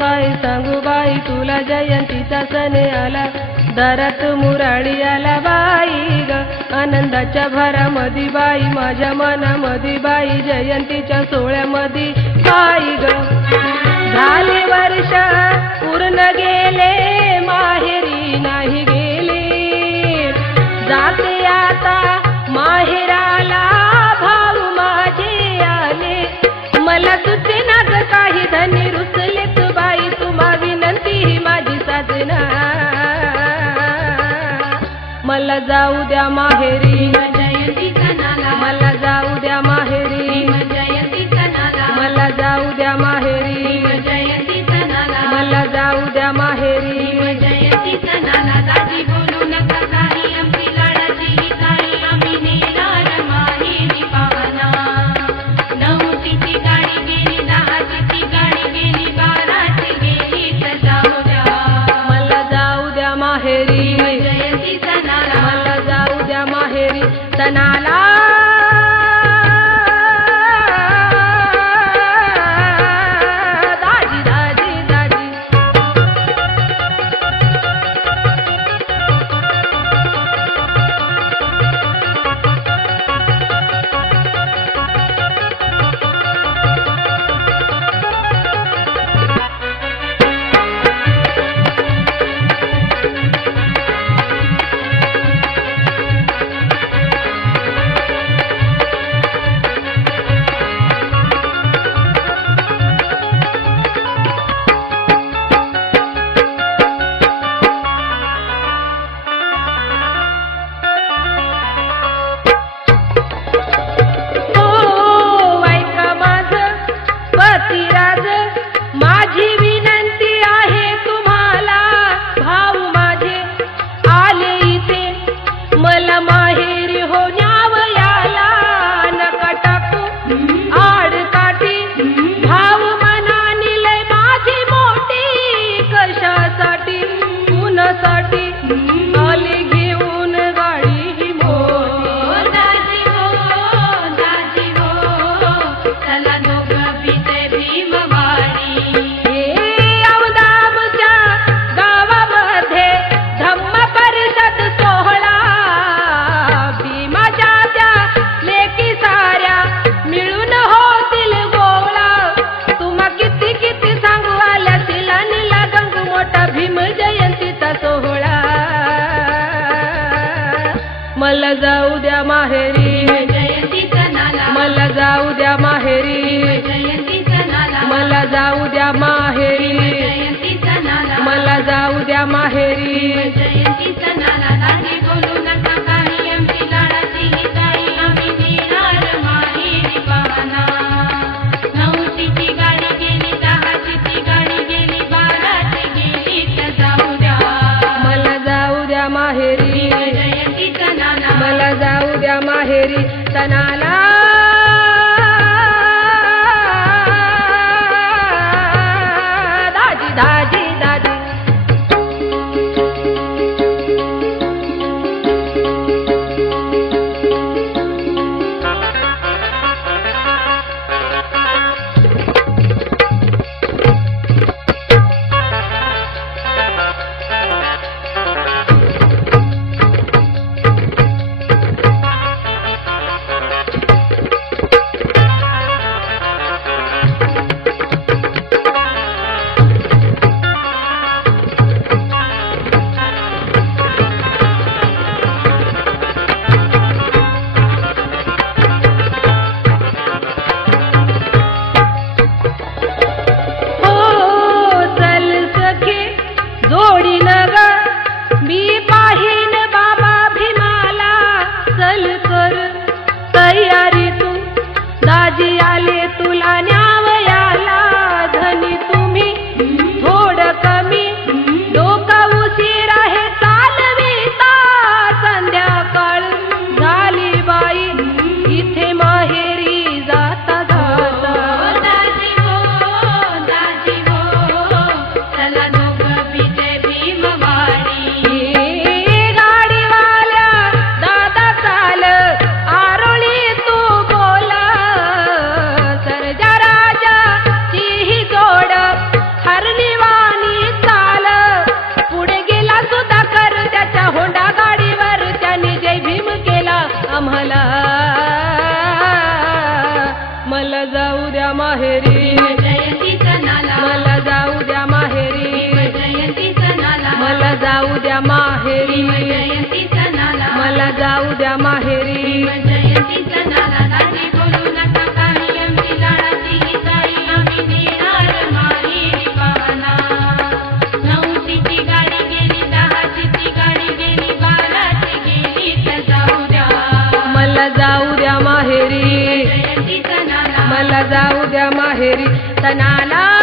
काय सांगू बाई तुला जयंतीचा सण आला, दारात मुराळी आला बाई ग, आनंदाच्या भरामधी बाई माझ्या मनामधी बाई, जयंतीच्या सोहळ्यामधी बाई ग. झाले वर्ष पूर्ण गेले, माहेरी नाही गेले, जाते आता माहेराला भाऊ माझे आले, मला तुझे नाग काही धनी रुसलेत बाई, तुम्हा विनंती ही माझी साधना, मला जाऊ द्या माहेरी जयंती सणाला, मला जाऊ द्या माहेरी जयंती सणाला, मला जाऊ द्या माहेरी जयंती सणाला, मला जाऊ द्या माहेरी जयंती सणाला. दाजी बोलू नका काही, आमची लाडाची ही काळी, आम्ही नेणार माहेरी पाहना. 9ची गाडी गेली, 10ची गाडी गेली, 12ची गेली, तर जाऊ द्या, मला जाऊ द्या माहेरी जयंती सणाला, मला जाऊ द्या माहेरी सणाला. दाजी दाजी दाजी माझी विनंती आहे तुम्हाला, भाऊ माझे आले इथे, मला माहेरी हो न्यावयाला, नका टाकू आडकाठी, भाऊ मनानी लय माझी मोठी, कशासाठी कुणासाठी आले घेऊन गाडी ही मोठी. दाजी हो, चला दोघं पिते भीमवाडी. औदामच्या गावामध्ये धम्म परिषद सोहळा, भीमाच्या त्या लेकी साऱ्या मिळून होतील गोळा, तुम्हा किती किती सांगू आल्या तिला निला गंगू, मोठा भीम जयंतीचा सोहळा, मला जाऊ द्या माहेरी जयंती सणाला, मला जाऊ द्या माहेरी जयंती सणाला, मला जाऊ द्या माहेरी जयंती सणाला, मला जाऊ द्या माहेरी जयंती सणाला. दाजी बोलू नका काही, आमची लाडाची ही ताई, आम्ही नेणार माहेरी पाहना. 9ची गाडी गेली, 10ची गाडी गेली, 12ची गेली, तर जाऊ द्या, मला जाऊ द्या माहेरी जयंती सणाला, मला जाऊ द्या माहेरी सणाला. दाजी दाजी दाजी जाऊ द्या माहेरी. जयंती सणाला नाही बोलू नका काही आमची लाडाची ही ताई आम्ही नेणार माहेरी पाहणा. 9ची गाडी गेली 10ची गाडी गेली 12ची गेली तर जाऊ द्या मला जाऊ द्या माहेरी. जयंती सणाला मला जाऊ द्या माहेरी. सणाला